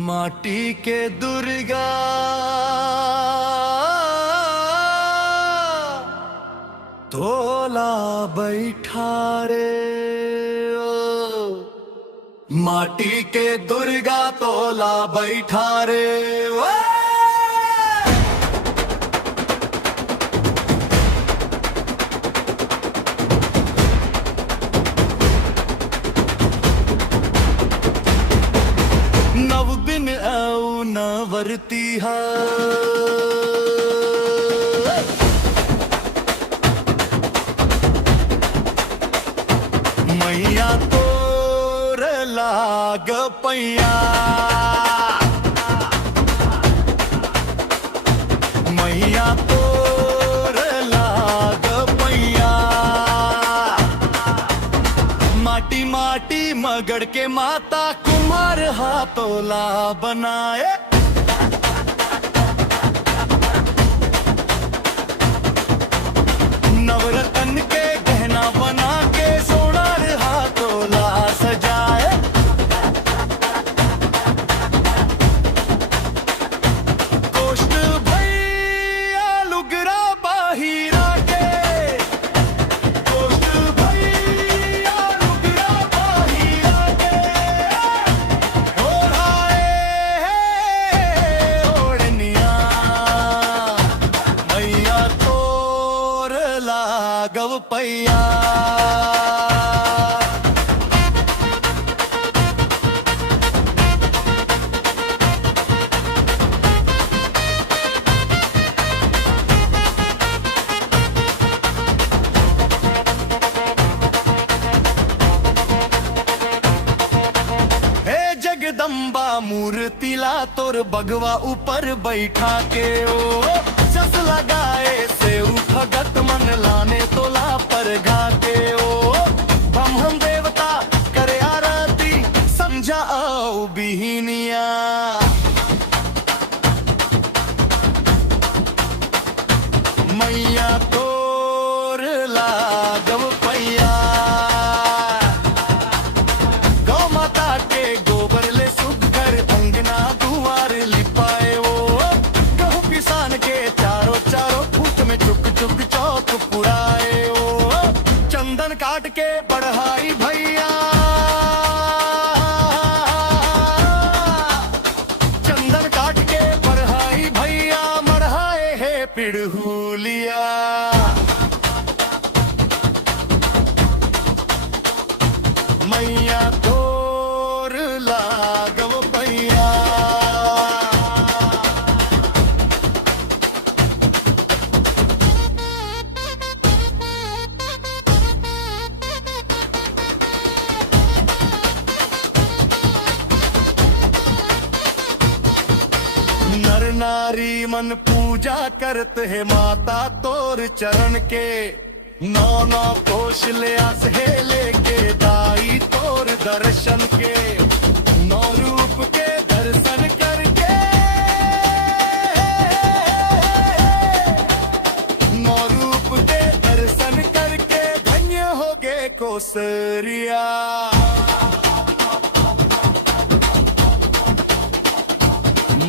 माटी के दुर्गा तोला बैठा रे ओ। माटी के दुर्गा तोला बैठा रे ओ। नव दिन आऊ न वरती है मैया तोर लाग पैया मैया तोर लाग पैया माटी माटी मगड़ के माता कुमार हाथोला बनाए नवरत्न के गहना बना के सोनार हाथोला सजाए कोष्ठ भैया लुगरा बाहिरा के कोष्ठ भैया लुगरा बाहिरा के ओढ़ाए ओढ़निया मैया तोर लागव पैया जगदम्बा मूर्तिला तोर बगवा ऊपर बैठा के ओ जस लगाए से भगत मन लाने तोला पर घाटे ओ ब्रह्म देवता करे आरती समझा आओ बिहनिया मैया तोर लागव पैया गौ माता के गोबर ले सुघर अंगना दुआर लिपाए ओ गहू किसान के चारों चारों फूट में चुक चुक चौक पुराए ओ चंदन काट के बढ़ाई भैया चंदन काट के बढ़ाई भैया मढ़ाए है पिड़हुलिया मैया तोर लागव पैया नर नारी मन पूजा करत है माता तोर चरण के नौ नौ कोश ले आस है लेके दाई तोर दर्शन के नौ रूप के दर्शन करके नौ रूप के दर्शन करके धन्य हो गे कोसरिया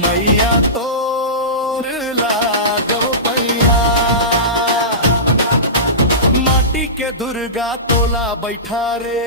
मैया तोर लागव पैया माटी के दुर्गा तोला बैठा रे